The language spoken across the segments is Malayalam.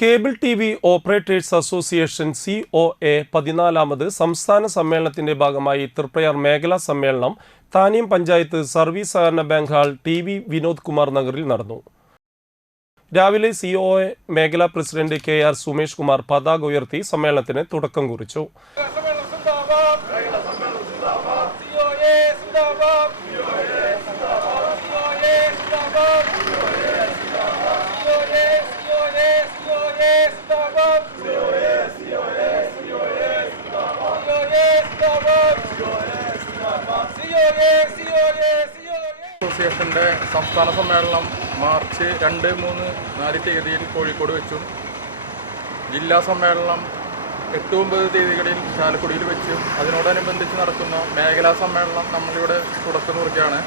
Cable T V operators association C O A പതിനാലാമത് സംസ്ഥാന സമ്മേളനത്തിന്റെ ഭാഗമായി തൃപ്രയാർ മേഖലാ സമ്മേളനം താനിയം പഞ്ചായത്ത് സർവീസ് സഹകരണ bank hall T V Vinod Kumar നഗറിൽ നടന്നു. രാവിലെ സി ഒ എ മേഖലാ president K R Sumesh Kumar പതാക ഉയർത്തി സമ്മേളനത്തിന് തുടക്കം കുറിച്ചു. അസോസിയേഷന്റെ സംസ്ഥാന സമ്മേളനം മാർച്ച് രണ്ട് മൂന്ന് നാല് തീയതിയിൽ കോഴിക്കോട് വെച്ചും. ജില്ലാ സമ്മേളനം എട്ട് ഒമ്പത് തീയതികളിൽ ചാലക്കുടിയിൽ വെച്ചും. അതിനോടനുബന്ധിച്ച് നടക്കുന്ന മേഖലാ സമ്മേളനം നമ്മളിവിടെ തുടക്കം കുറിക്കുകയാണ്.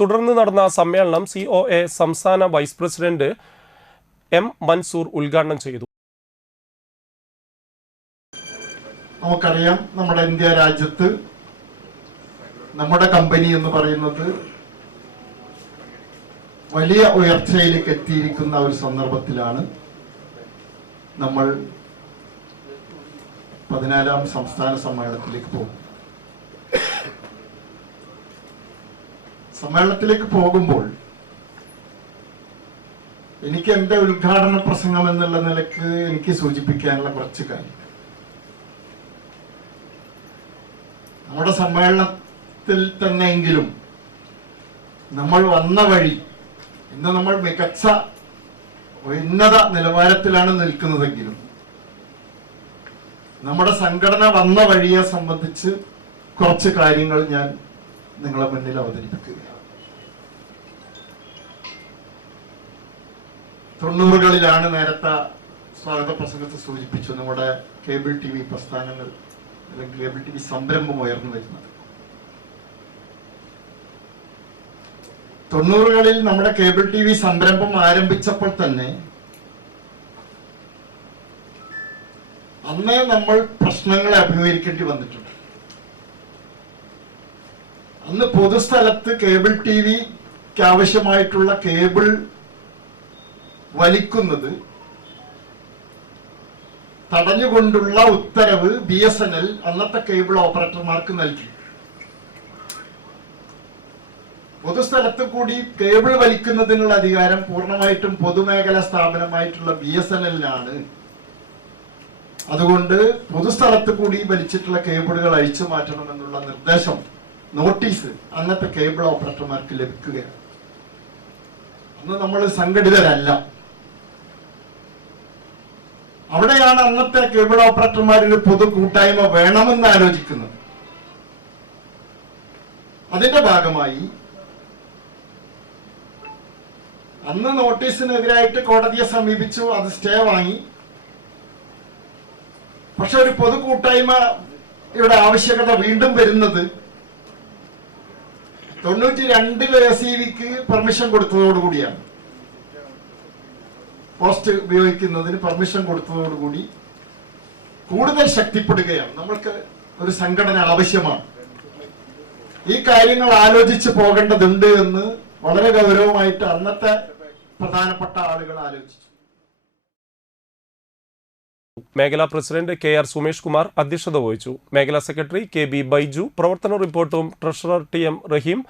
തുടർന്ന് നടന്ന സമ്മേളനം സി ഒ എ സംസ്ഥാന വൈസ് പ്രസിഡന്റ് എം മൻസൂർ ഉദ്ഘാടനം ചെയ്തു. നമുക്കറിയാം നമ്മുടെ ഇന്ത്യ രാജ്യത്ത് നമ്മുടെ കമ്പനി എന്ന് പറയുന്നത് വലിയ ഉയർച്ചയിലേക്ക് എത്തിയിരിക്കുന്ന ഒരു സന്ദർഭത്തിലാണ് നമ്മൾ പതിനാലാം സംസ്ഥാന സമ്മേളനത്തിലേക്ക് പോകും സമ്മേളനത്തിലേക്ക് പോകുമ്പോൾ എനിക്ക് എന്റെ ഉദ്ഘാടന പ്രസംഗം എന്നുള്ള നിലയ്ക്ക് എനിക്ക് സൂചിപ്പിക്കാനുള്ള കുറച്ച് കാര്യം നമ്മുടെ സമ്മേളനത്തിൽ തന്നെയെങ്കിലും നമ്മൾ വന്ന വഴി ഇന്ന് നമ്മൾ മികച്ച ഉന്നത നിലവാരത്തിലാണ് നിൽക്കുന്നതെങ്കിലും നമ്മുടെ സംഘടന വന്ന വഴിയെ സംബന്ധിച്ച് കുറച്ച് കാര്യങ്ങൾ ഞാൻ നിങ്ങളെ മുന്നിൽ അവതരിപ്പിക്കുകയാണ്. തൊണ്ണൂറുകളിലാണ് നേരത്തെ സ്വാഗത പ്രസംഗത്തെ സൂചിപ്പിച്ചു. നമ്മുടെ കേബിൾ ടി വി പ്രസ്ഥാനങ്ങൾ അല്ലെങ്കിൽ കേബിൾ ടി വി സംരംഭം ഉയർന്നു വരുന്നത്. തൊണ്ണൂറുകളിൽ നമ്മുടെ കേബിൾ ടി വി സംരംഭം ആരംഭിച്ചപ്പോൾ തന്നെ അന്നേ നമ്മൾ പ്രശ്നങ്ങളെ അഭിമുഖീകരിക്കേണ്ടി വന്നിട്ടുണ്ട്. അന്ന് പൊതുസ്ഥലത്ത് കേബിൾ ടി വിക്ക് ആവശ്യമായിട്ടുള്ള കേബിൾ വലിക്കുന്നത് തടഞ്ഞുകൊണ്ടുള്ള ഉത്തരവ് ബി എസ് എൻ എൽ അന്നത്തെ കേബിൾ ഓപ്പറേറ്റർമാർക്ക് നൽകി. പൊതുസ്ഥലത്ത് കൂടി കേബിൾ വലിക്കുന്നതിനുള്ള അധികാരം പൂർണമായിട്ടും പൊതുമേഖലാ സ്ഥാപനമായിട്ടുള്ള ബി എസ് എൻ എല്ലിനാണ്. അതുകൊണ്ട് പൊതുസ്ഥലത്ത് കൂടി വലിച്ചിട്ടുള്ള കേബിളുകൾ അഴിച്ചു മാറ്റണമെന്നുള്ള നിർദ്ദേശം നോട്ടീസ് അന്നത്തെ കേബിൾ ഓപ്പറേറ്റർമാർക്ക് ലഭിക്കുകയാണ്. അന്ന് നമ്മൾ സംഘടിതരല്ല. അവിടെയാണ് അന്നത്തെ കേബിൾ ഓപ്പറേറ്റർമാരിൽ പൊതു കൂട്ടായ്മ വേണമെന്ന് ആലോചിക്കുന്നത്. അതിന്റെ ഭാഗമായി അന്ന് നോട്ടീസിനെതിരായിട്ട് കോടതിയെ സമീപിച്ചു അത് സ്റ്റേ വാങ്ങി. പക്ഷെ ഒരു പൊതു കൂട്ടായ്മ ഇവിടെ ആവശ്യകത വീണ്ടും വരുന്നത് തൊണ്ണൂറ്റി രണ്ടിൽ എസ് ഇ വിക്ക് പെർമിഷൻ കൊടുത്തതോടുകൂടിയാണ്. പോസ്റ്റ് ഉപയോഗിക്കുന്നതിന് പെർമിഷൻ കൊടുത്തതോടുകൂടി കൂടുതൽ ശക്തിപ്പെടുകയാണ്. നമ്മൾക്ക് ഒരു സംഘടന ആവശ്യമാണ്. ഈ കാര്യങ്ങൾ ആലോചിച്ച് പോകേണ്ടതുണ്ട് എന്ന് വളരെ ഗൗരവമായിട്ട് അന്നത്തെ പ്രധാനപ്പെട്ട ആളുകൾ ആലോചിച്ചു. മേഖലാ president K R Sumesh Kumar അധ്യക്ഷത വഹിച്ചു. മേഖലാ സെക്രട്ടറി കെ ബി ബൈജു പ്രവർത്തന റിപ്പോർട്ടും ട്രഷറർ ടി എം റഹീം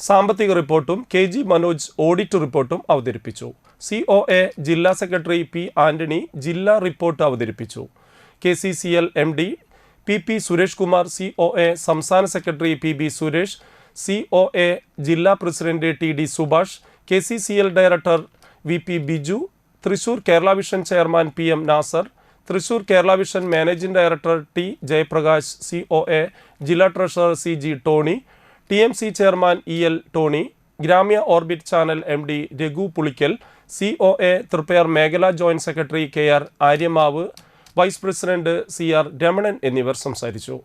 സാമ്പത്തിക റിപ്പോർട്ടും കെ ജി മനോജ് ഓഡിറ്റ് റിപ്പോർട്ടും അവതരിപ്പിച്ചു. സി ഒ എ ജില്ലാ സെക്രട്ടറി പി ആന്റണി ജില്ലാ റിപ്പോർട്ട് അവതരിപ്പിച്ചു. K C C L M D P P Suresh Kumar C O A സംസ്ഥാന secretary P B Suresh C O A ജില്ലാ president T D Subhash K C C L director V P Biju Thrissur Kerala Vision chairman P M Nasar Thrissur Kerala Vision managing director T Jayaprakash C O A ജില്ലാ treasurer C G Tony T M C chairman E L Tony Gramya orbit channel M D Raghu Pulikkal C O A Triprayar മേഖലാ joint secretary K R Aryamav vice president C R Ramanan എന്നിവർ സംസാരിച്ചു.